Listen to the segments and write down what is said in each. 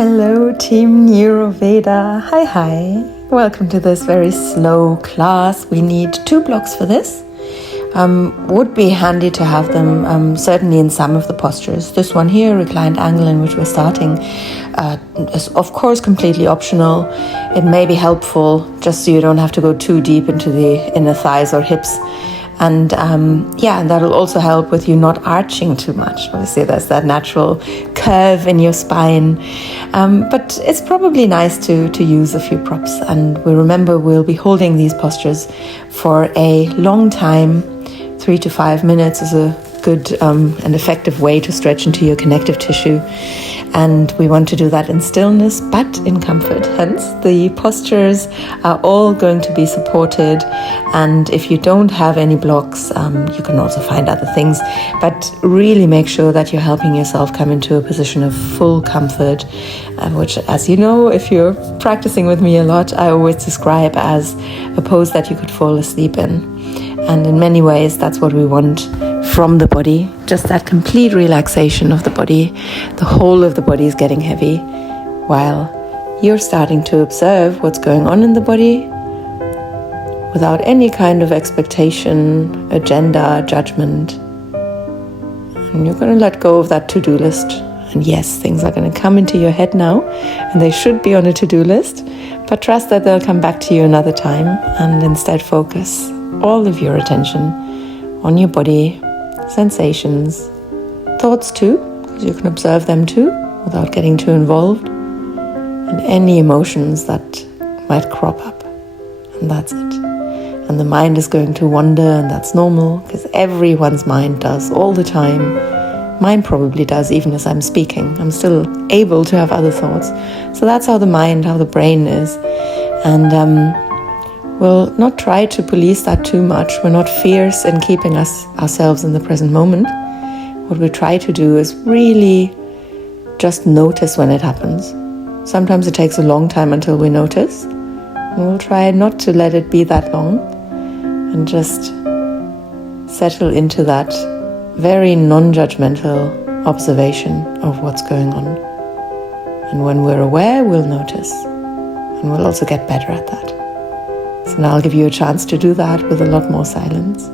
Hello Team Neuroveda, hi. Welcome to this very slow class. We need 2 blocks for this. Would be handy to have them certainly in some of the postures. This one here, Reclined Angle, in which we're starting, is of course completely optional. It may be helpful just so you don't have to go too deep into the inner thighs or hips. And that'll also help with you not arching too much. Obviously, there's that natural curve in your spine. But it's probably nice to use a few props. And we remember we'll be holding these postures for a long time. 3 to 5 minutes is a good and effective way to stretch into your connective tissue. And we want to do that in stillness, but in comfort. Hence, the postures are all going to be supported. And if you don't have any blocks, you can also find other things. But really make sure that you're helping yourself come into a position of full comfort, which, as you know, if you're practicing with me a lot, I always describe as a pose that you could fall asleep in. And in many ways, that's what we want from the body, just that complete relaxation of the body. The whole of the body is getting heavy while you're starting to observe what's going on in the body without any kind of expectation, agenda, judgment. And you're going to let go of that to-do list. And yes, things are going to come into your head now, and they should be on a to-do list, but trust that they'll come back to you another time, and instead focus all of your attention on your body, sensations, thoughts too, because you can observe them too without getting too involved, and any emotions that might crop up. And that's it. And the mind is going to wander, and that's normal, because everyone's mind does all the time. Mine probably does, even as I'm speaking. I'm still able to have other thoughts. So that's how the brain is. And we'll not try to police that too much. We're not fierce in keeping ourselves in the present moment. What we try to do is really just notice when it happens. Sometimes it takes a long time until we notice. And we'll try not to let it be that long and just settle into that very non-judgmental observation of what's going on. And when we're aware, we'll notice. And we'll also get better at that. So now I'll give you a chance to do that with a lot more silence.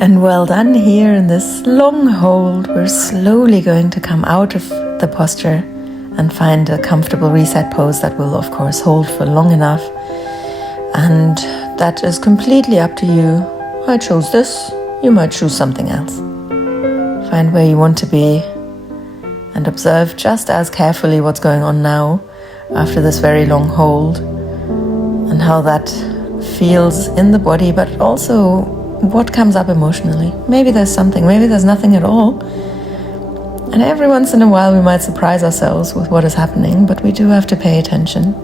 And well done here in this long hold. We're slowly going to come out of the posture and find a comfortable reset pose that will, of course, hold for long enough. And that is completely up to you. I chose this, you might choose something else. Find where you want to be and observe just as carefully what's going on now after this very long hold and how that feels in the body, but also what comes up emotionally. Maybe there's something, maybe there's nothing at all. And every once in a while we might surprise ourselves with what is happening, but we do have to pay attention.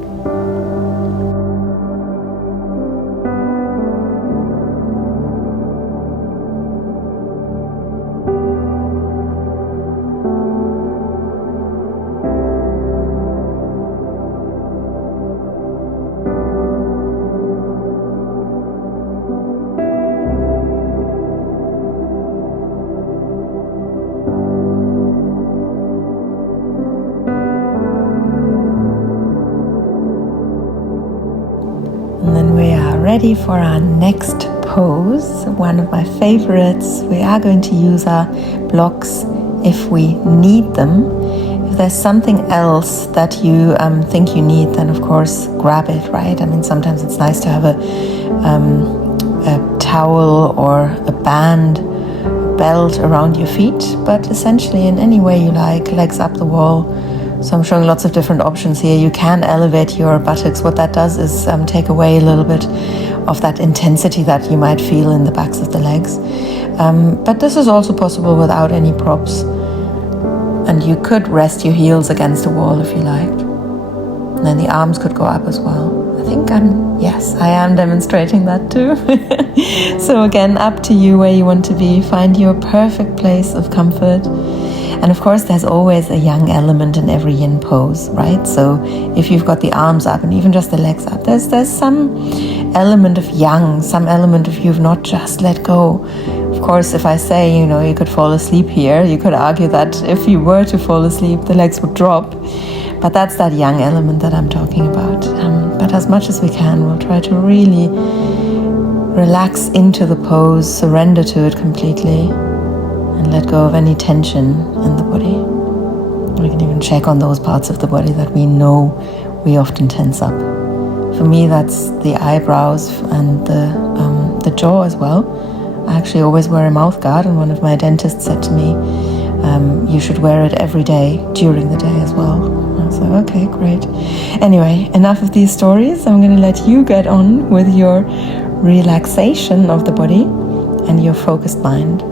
And then we are ready for our next pose, one of my favorites. We are going to use our blocks if we need them. If there's something else that you think you need, then of course grab it, right? I mean, sometimes it's nice to have a towel or a band, belt around your feet, but essentially in any way you like, legs up the wall. So I'm showing lots of different options here. You can elevate your buttocks. What that does is take away a little bit of that intensity that you might feel in the backs of the legs. But this is also possible without any props. And you could rest your heels against the wall if you liked. And then the arms could go up as well. I am demonstrating that too. So again, up to you where you want to be. Find your perfect place of comfort. And of course, there's always a yang element in every yin pose, right? So if you've got the arms up and even just the legs up, there's some element of yang, some element of you've not just let go. Of course, if I say, you could fall asleep here, you could argue that if you were to fall asleep, the legs would drop. But that's that yang element that I'm talking about. But as much as we can, we'll try to really relax into the pose, surrender to it completely, and let go of any tension in the body. We can even check on those parts of the body that we know we often tense up. For me, that's the eyebrows and the jaw as well. I actually always wear a mouth guard, and one of my dentists said to me, you should wear it every day during the day as well. I was like, okay, great. Anyway, enough of these stories. I'm going to let you get on with your relaxation of the body and your focused mind.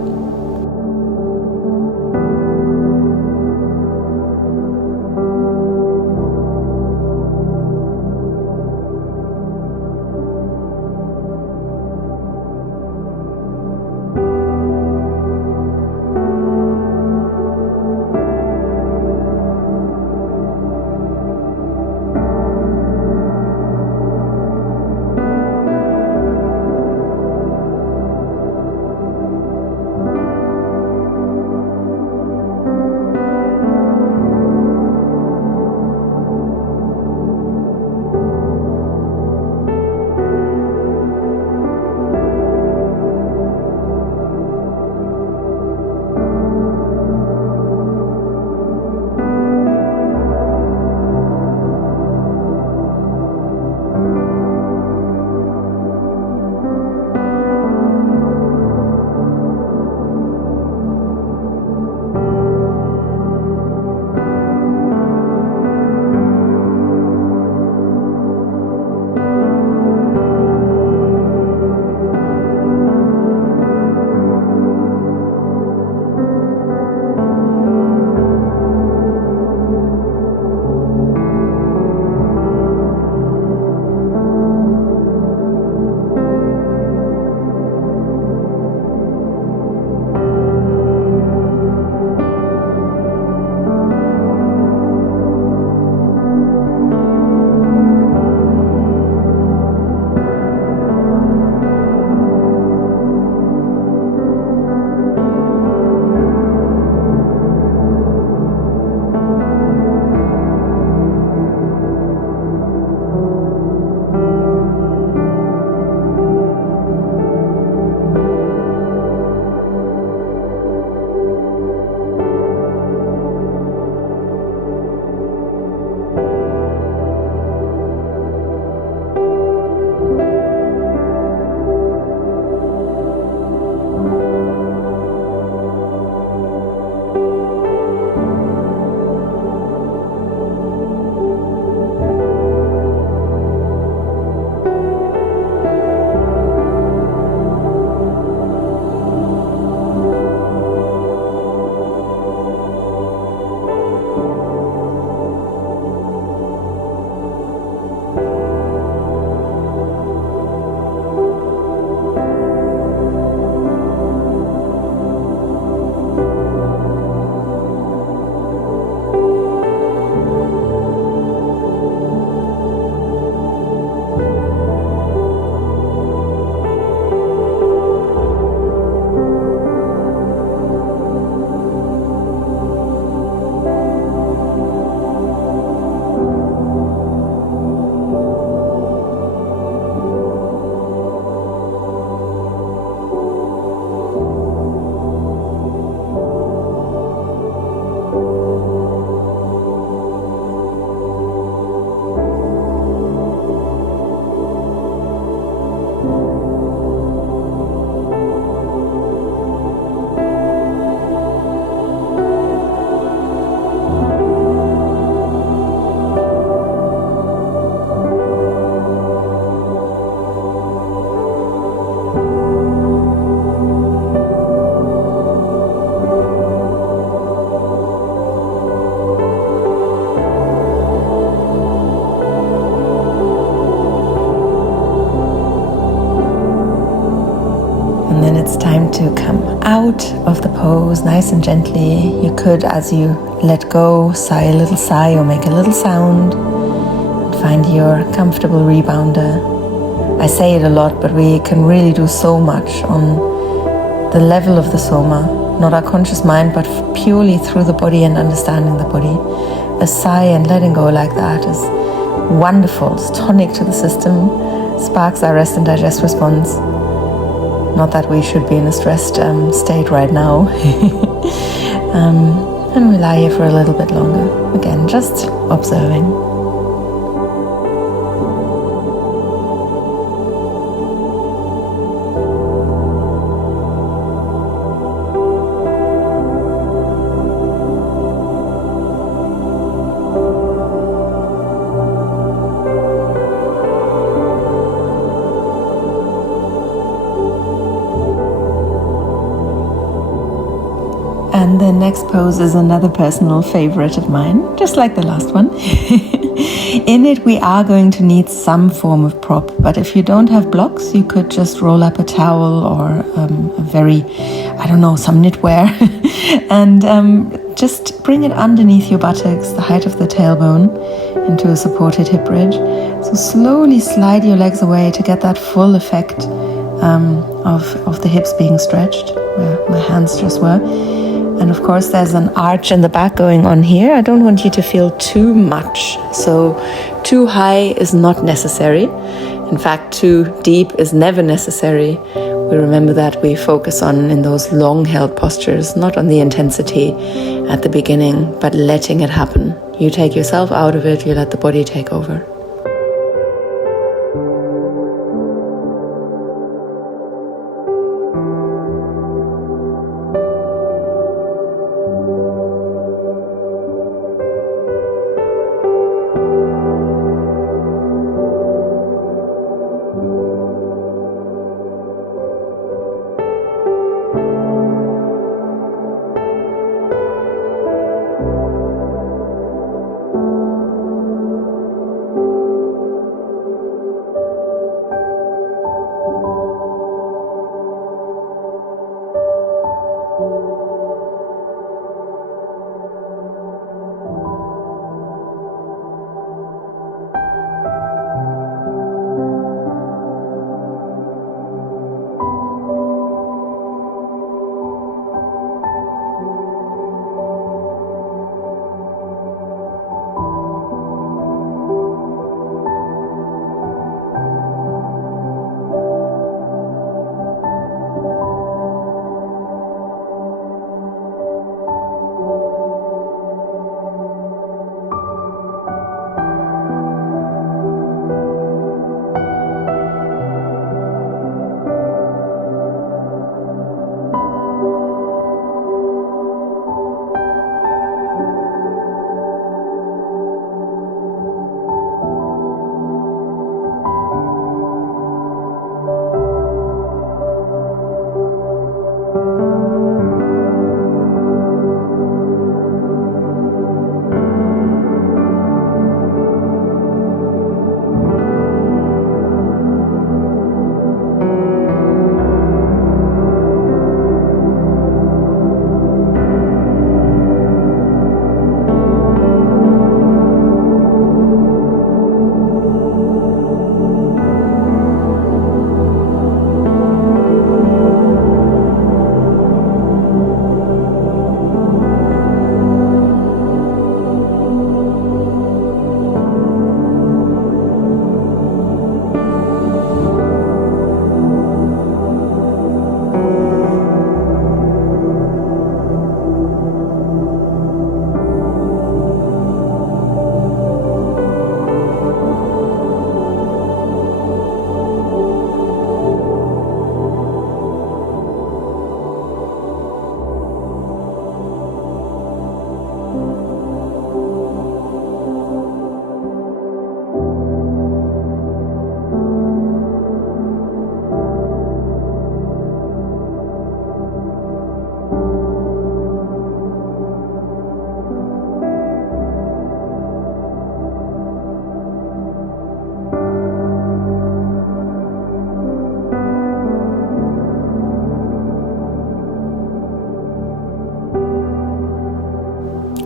then it's time to come out of the pose nice and gently. You could, as you let go, sigh a little sigh or make a little sound. And find your comfortable rebounder. I say it a lot, but we can really do so much on the level of the soma, not our conscious mind, but purely through the body and understanding the body. A sigh and letting go like that is wonderful. It's tonic to the system, sparks our rest and digest response. Not that we should be in a stressed state right now. And we lie here for a little bit longer. Again, just observing. And the next pose is another personal favorite of mine, just like the last one. In it, we are going to need some form of prop, but if you don't have blocks, you could just roll up a towel or some knitwear, and just bring it underneath your buttocks, the height of the tailbone, into a supported hip bridge. So slowly slide your legs away to get that full effect of the hips being stretched, where my hands just were. And of course, there's an arch in the back going on here. I don't want you to feel too much. So too high is not necessary. In fact, too deep is never necessary. We remember that we focus on in those long held postures, not on the intensity at the beginning, but letting it happen. You take yourself out of it, you let the body take over.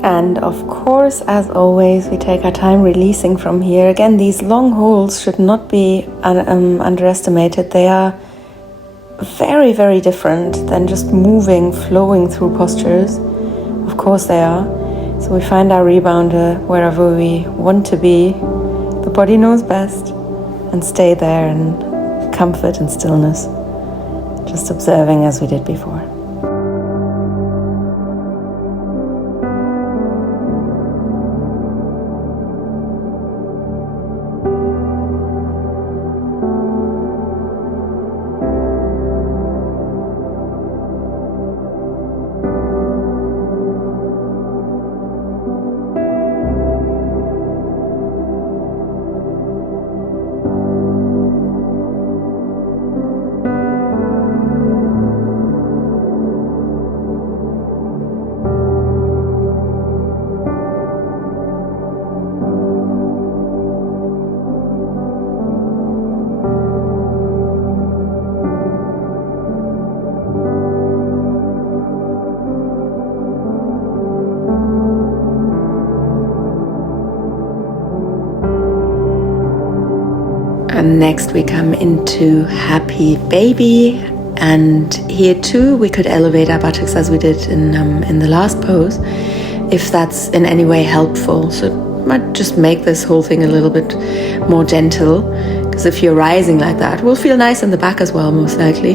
And of course, as always, we take our time releasing from here. Again, these long holds should not be underestimated. They are very, very different than just moving, flowing through postures. Of course they are. So we find our rebounder wherever we want to be. The body knows best. And stay there in comfort and stillness. Just observing as we did before. And next we come into happy baby, and here too we could elevate our buttocks as we did in the last pose, if that's in any way helpful. So it might just make this whole thing a little bit more gentle, because if you're rising like that, it will feel nice in the back as well, most likely.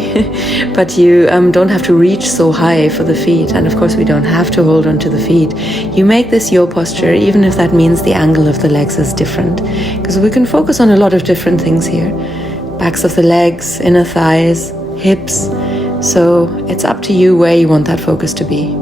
But you don't have to reach so high for the feet, and of course we don't have to hold on to the feet. You make this your posture, even if that means the angle of the legs is different, because we can focus on a lot of different things here. Backs of the legs, inner thighs, hips. So it's up to you where you want that focus to be.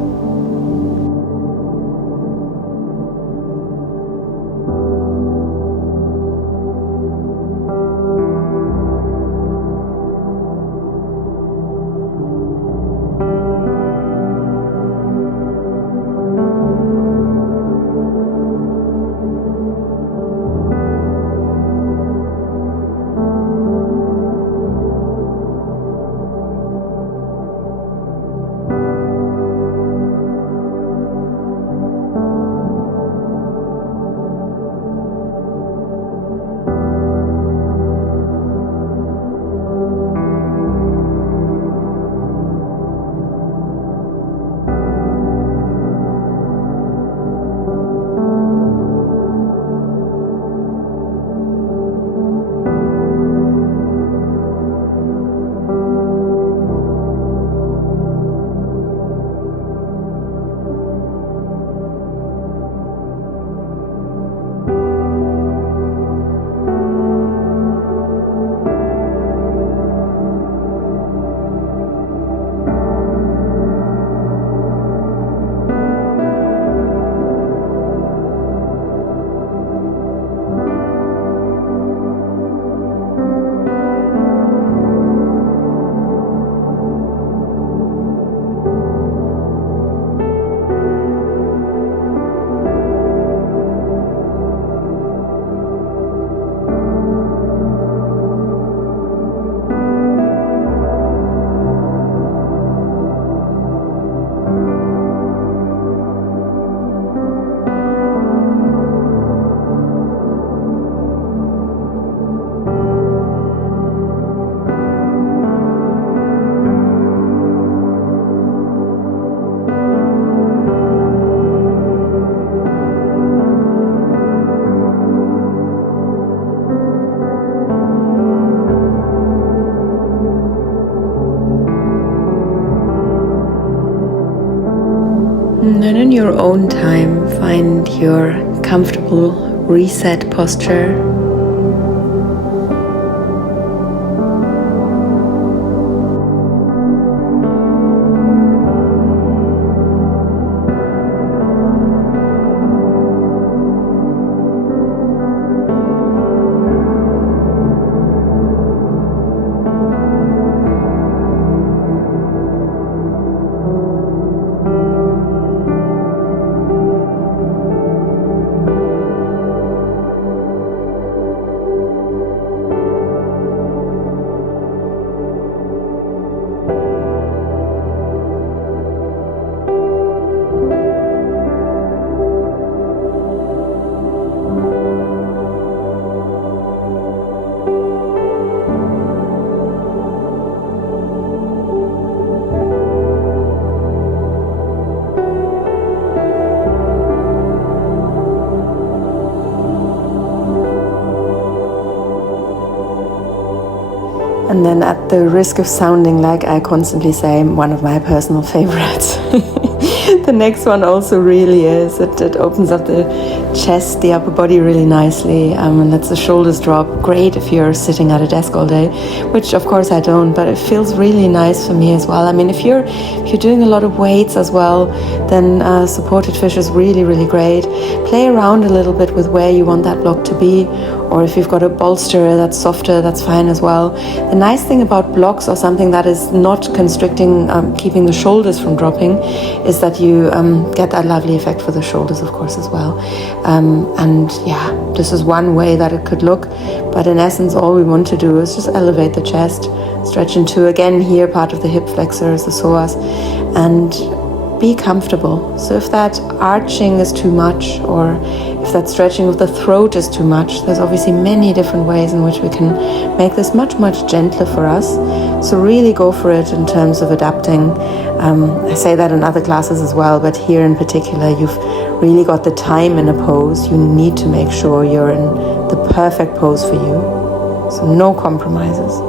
And then in your own time, find your comfortable reset posture. And then at the risk of sounding like I constantly say one of my personal favorites, the next one also really is. It opens up the chest, the upper body really nicely, and lets the shoulders drop. Great if you're sitting at a desk all day, which of course I don't, but it feels really nice for me as well. I mean, if you're doing a lot of weights as well, then supported fish is really, really great. Play around a little bit with where you want that block to be, or if you've got a bolster that's softer, that's fine as well. The nice thing about blocks or something that is not constricting, keeping the shoulders from dropping, is that you get that lovely effect for the shoulders, of course, as well. And yeah, this is one way that it could look, but in essence, all we want to do is just elevate the chest, stretch into, again, here, part of the hip flexors, the psoas, and be comfortable. So if that arching is too much, or if that stretching of the throat is too much, there's obviously many different ways in which we can make this much, much gentler for us. So really go for it in terms of adapting. I say that in other classes as well, but here in particular, you've really got the time in a pose. You need to make sure you're in the perfect pose for you. So no compromises.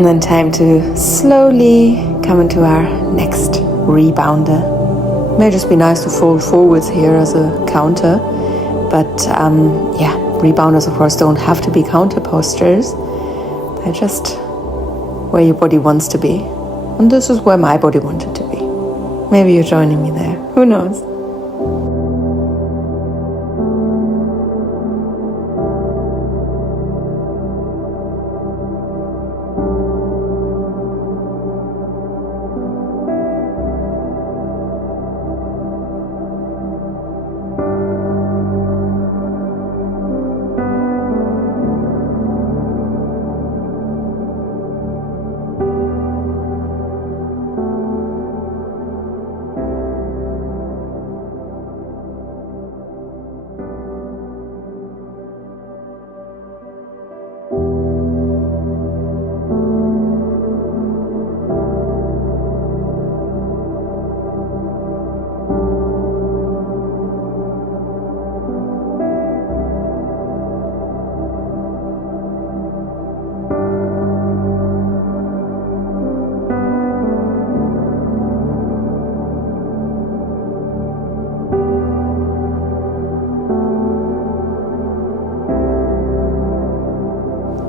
And then time to slowly come into our next rebounder. May just be nice to fold forwards here as a counter, but yeah, rebounders of course don't have to be counter postures. They're just where your body wants to be. And this is where my body wanted to be. Maybe you're joining me there. Who knows?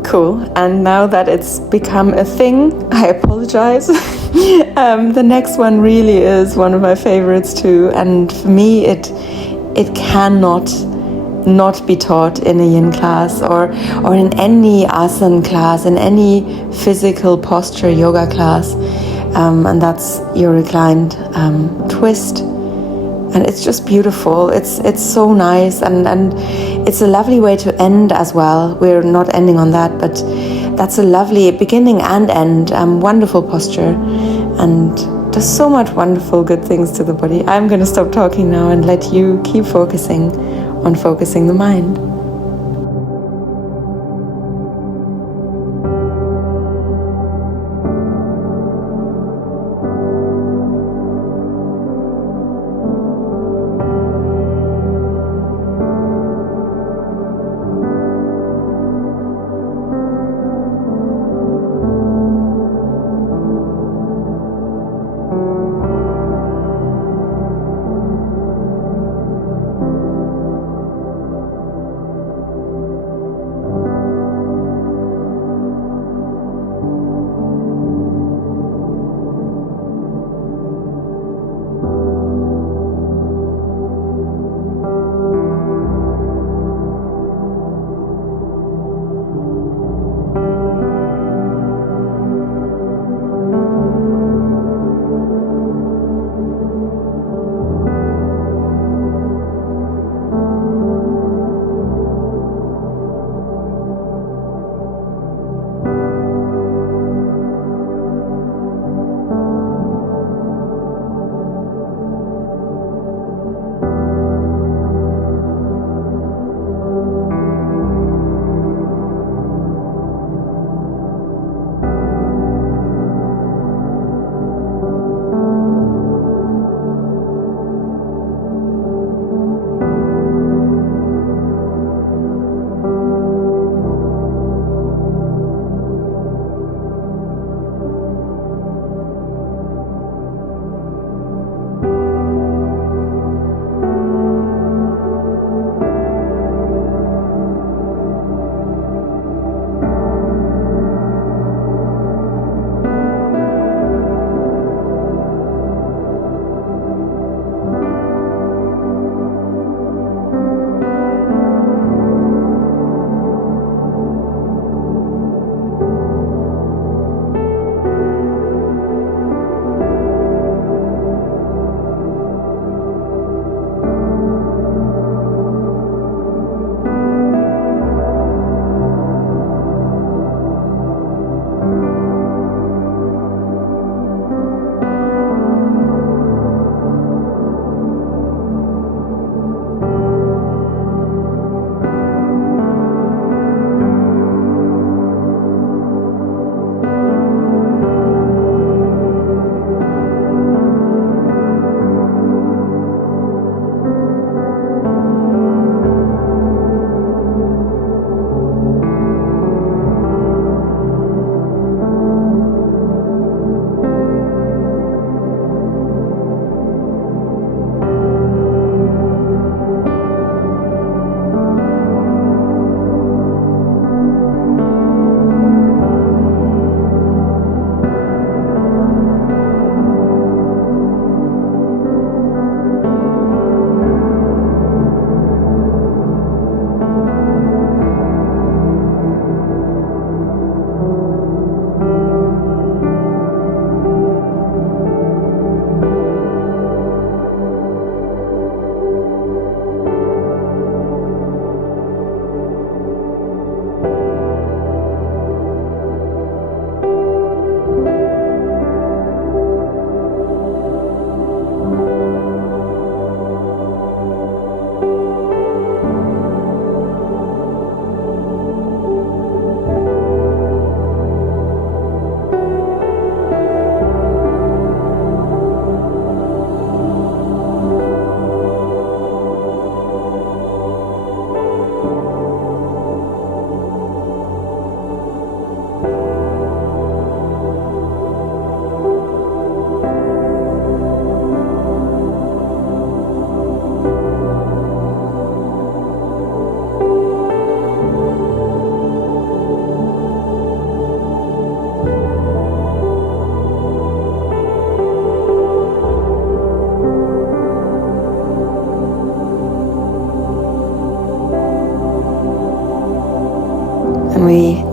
Cool. And now that it's become a thing, I apologize. The next one really is one of my favorites too. And for me, it cannot not be taught in a yin class or in any asana class, in any physical posture yoga class. And that's your reclined twist. And it's just beautiful. It's so nice, and it's a lovely way to end as well. We're not ending on that, but that's a lovely beginning and end. Wonderful posture, and there's so much wonderful good things to the body. I'm going to stop talking now and let you keep focusing on focusing the mind.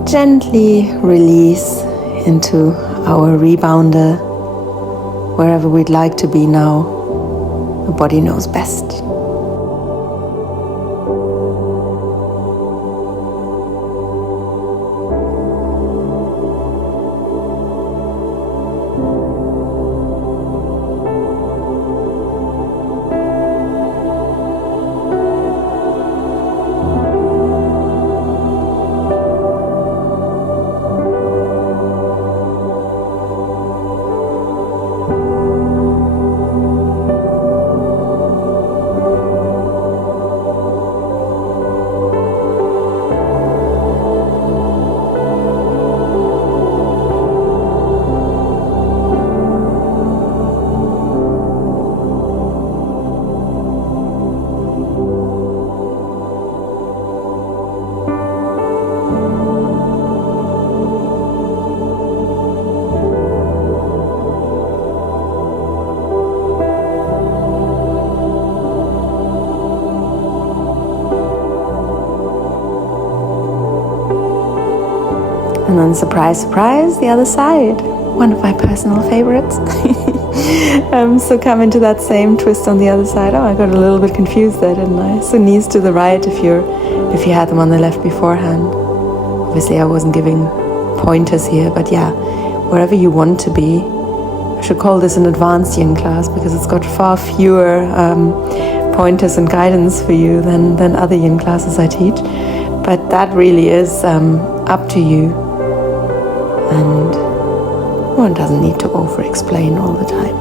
gently release into our rebounder, wherever we'd like to be now. The body knows best. And then surprise, surprise, the other side. One of my personal favorites. So come into that same twist on the other side. Oh, I got a little bit confused there, didn't I? So knees to the right if you had them on the left beforehand. Obviously I wasn't giving pointers here, but yeah, wherever you want to be. I should call this an Advanced Yin class because it's got far fewer pointers and guidance for you than other Yin classes I teach. But that really is up to you. And one doesn't need to over-explain all the time.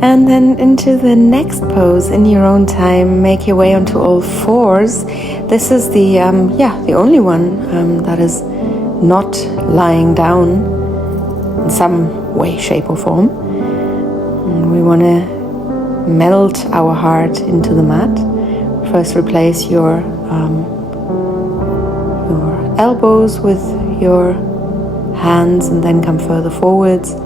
And then into the next pose in your own time. Make your way onto all fours. This is the only one that is not lying down in some way, shape or form. And we want to melt our heart into the mat. First replace your elbows with your hands and then come further forwards.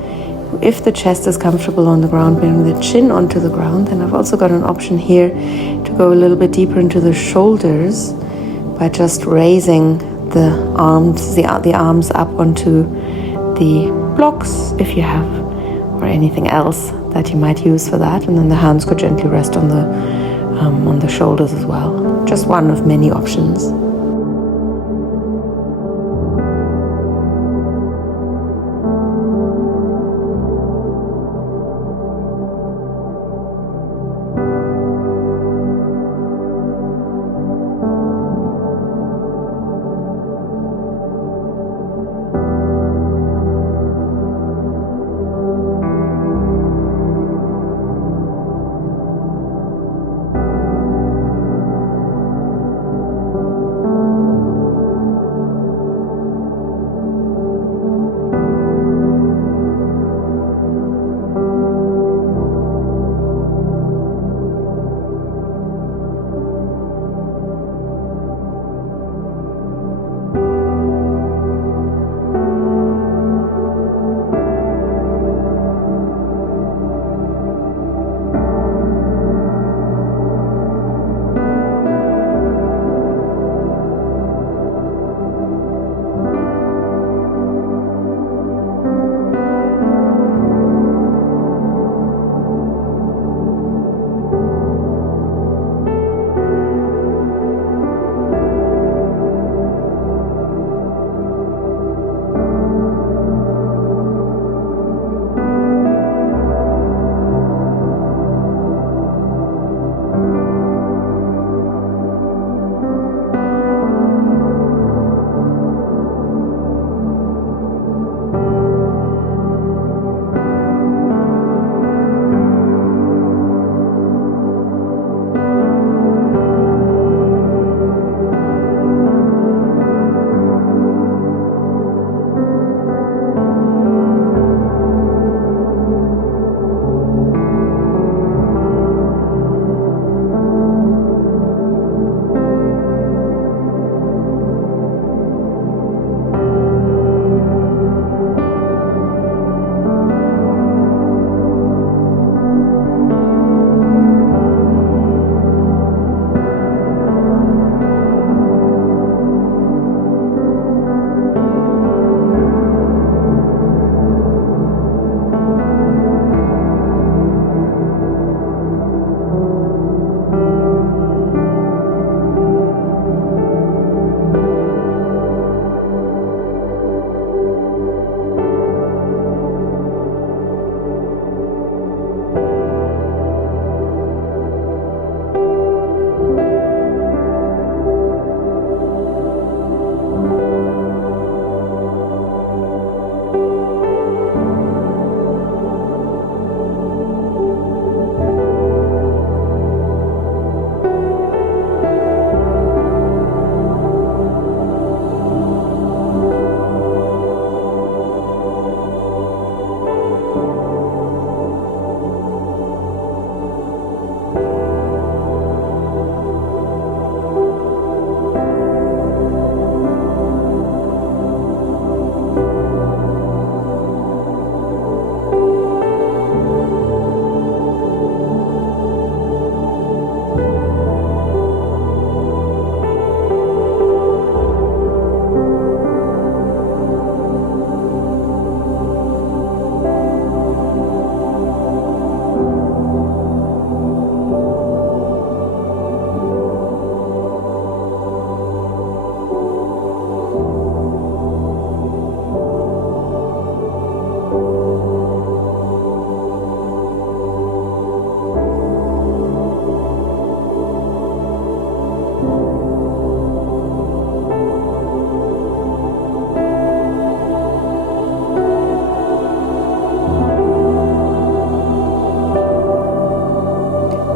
If the chest is comfortable on the ground, bring the chin onto the ground. Then I've also got an option here to go a little bit deeper into the shoulders by just raising the arms up onto the blocks if you have, or anything else that you might use for that. And then the hands could gently rest on the shoulders as well. Just one of many options.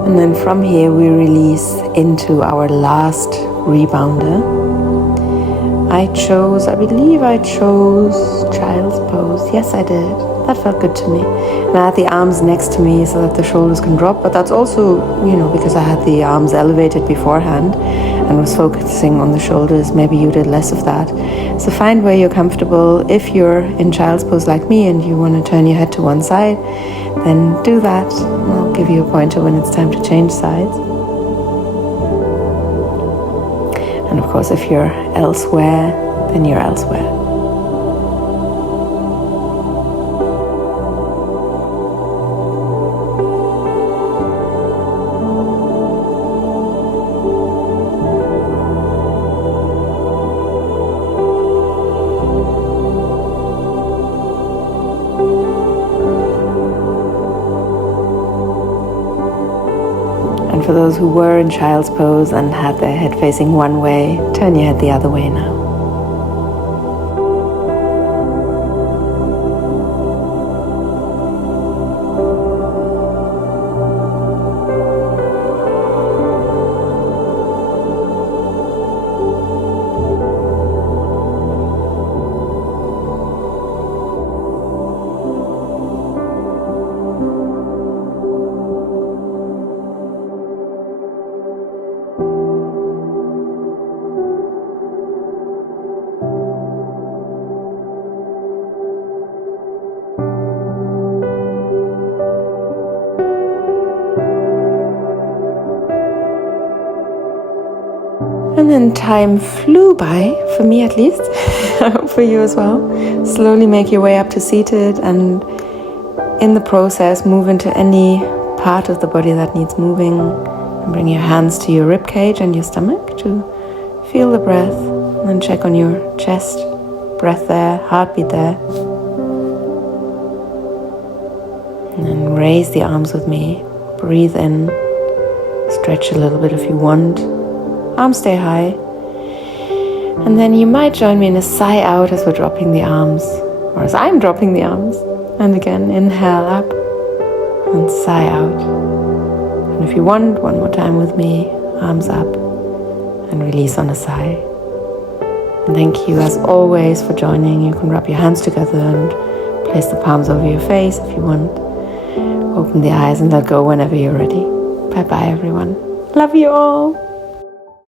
And then from here we release into our last rebounder. I believe I chose child's pose. Yes, I did. That felt good to me. And I had the arms next to me so that the shoulders can drop, but that's also, because I had the arms elevated beforehand and was focusing on the shoulders. Maybe you did less of that. So find where you're comfortable. If you're in child's pose like me and you want to turn your head to one side, then do that. I'll give you a pointer when it's time to change sides. And of course, if you're elsewhere, then you're elsewhere. And for those who were in child's pose and had their head facing one way, turn your head the other way now. And then time flew by, for me at least, I hope for you as well. Slowly make your way up to seated, and in the process move into any part of the body that needs moving. And bring your hands to your rib cage and your stomach to feel the breath, and then check on your chest, breath there, heartbeat there. And then raise the arms with me, breathe in, stretch a little bit if you want. Arms stay high. And then you might join me in a sigh out as we're dropping the arms, or as I'm dropping the arms. And again, inhale up and sigh out. And if you want, one more time with me, arms up and release on a sigh. And thank you as always for joining. You can rub your hands together and place the palms over your face if you want. Open the eyes and let go whenever you're ready. Bye bye everyone. Love you all.